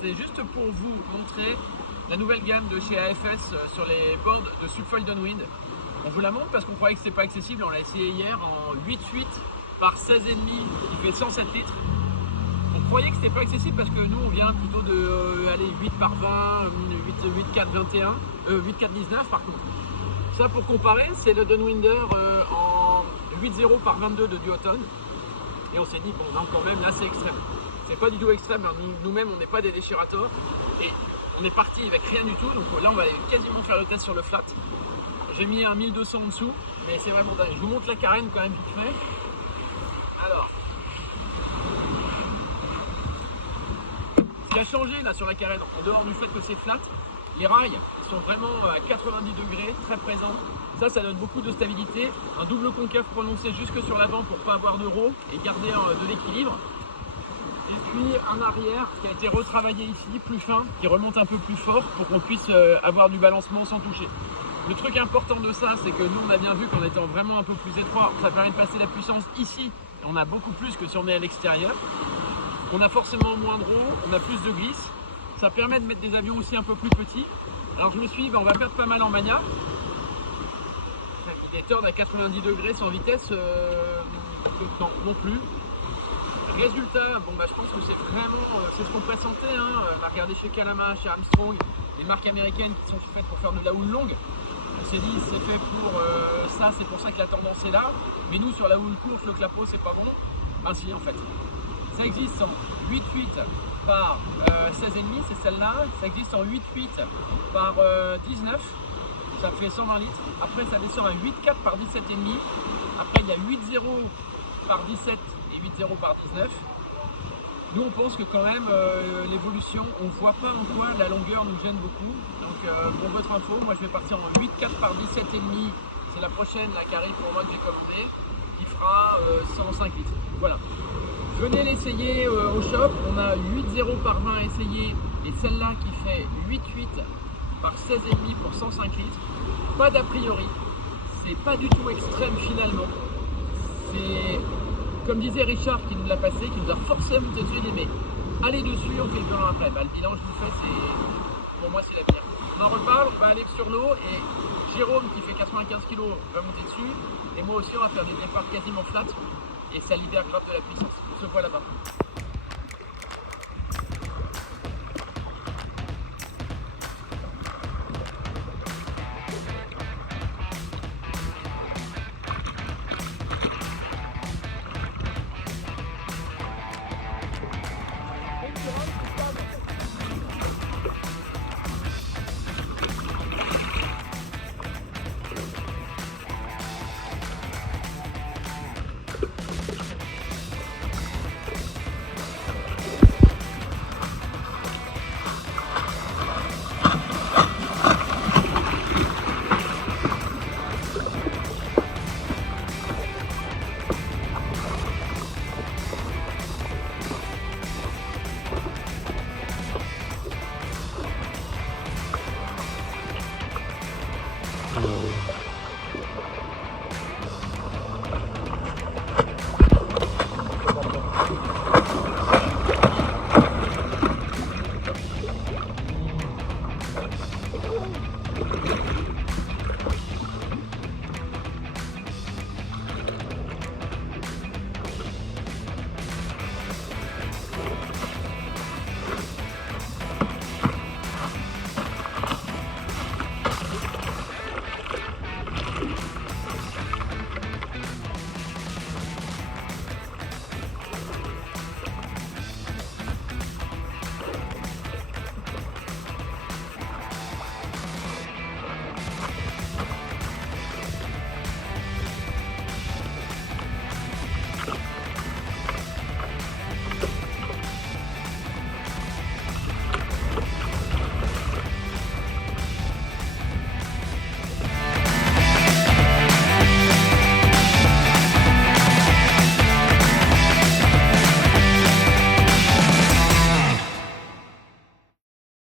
c'est juste pour vous montrer la nouvelle gamme de chez AFS sur les boards de Subfoil Downwind. On vous la montre parce qu'on croyait que c'était pas accessible, on l'a essayé hier en 8.8 par 16,5 qui fait 107 litres. On croyait que c'était pas accessible parce que nous on vient plutôt de 8 par 20, 8.4 21, 8.4 19 par contre. Ça pour comparer, c'est le Downwinder en 8.0 par 22 de duotone. Et on s'est dit, bon, non, quand même, là c'est extrême. C'est pas du tout extrême, hein. Nous-mêmes on n'est pas des déchirateurs. Et on est parti avec rien du tout, donc là on va quasiment faire le test sur le flat. J'ai mis un 1200 en dessous, mais c'est vraiment dingue. Je vous montre la carène quand même vite fait. Alors, ce qui a changé là sur la carène, en dehors du fait que c'est flat, les rails sont vraiment à 90 degrés, très présents. Ça donne beaucoup de stabilité. Un double concave prononcé jusque sur l'avant pour ne pas avoir de roue et garder de l'équilibre. Et puis un arrière qui a été retravaillé ici, plus fin, qui remonte un peu plus fort pour qu'on puisse avoir du balancement sans toucher. Le truc important de ça, c'est que nous on a bien vu qu'en étant vraiment un peu plus étroit, ça permet de passer la puissance ici. Et on a beaucoup plus que si on est à l'extérieur. On a forcément moins de roues, on a plus de glisse. Ça permet de mettre des avions aussi un peu plus petits. Alors je me suis dit, on va perdre pas mal en mania. Il est turn à 90 degrés sans vitesse, non plus. Résultat, bon bah je pense que c'est vraiment c'est ce qu'on pressentait, hein. On a regardé chez Kalama, chez Armstrong, les marques américaines qui sont faites pour faire de la houle longue. On s'est dit c'est fait pour ça, c'est pour ça que la tendance est là. Mais nous sur la houle courte, le clapot c'est pas bon. Ah si en fait. Ça existe en 8.8 par 16,5, c'est celle-là. Ça existe en 8.8 par 19. Ça fait 120 litres. Après ça descend à 8.4 par 17,5. Après il y a 8.0 par 17 et 8.0 par 19. Nous on pense que quand même l'évolution, on ne voit pas en quoi la longueur nous gêne beaucoup. Donc pour votre info, moi je vais partir en 8.4 par 17,5. C'est la prochaine là, qui arrive pour moi que j'ai commandée, qui fera 105 litres. Voilà. Venez l'essayer au shop. On a 8.0 par 20 à essayer et celle-là qui fait 8.8 par 16,5 pour 105 litres. Pas d'a priori. C'est pas du tout extrême finalement. C'est comme disait Richard qui nous l'a passé, qui nous a forcé à monter dessus, mais allez dessus, on fait le bilan après. Bah, le bilan, je vous fais, c'est pour moi c'est la pire. On en reparle, on va aller sur l'eau et Jérôme qui fait 95 kg va monter dessus et moi aussi on va faire des départs quasiment flat et ça libère grave de la puissance. On se voit là-bas.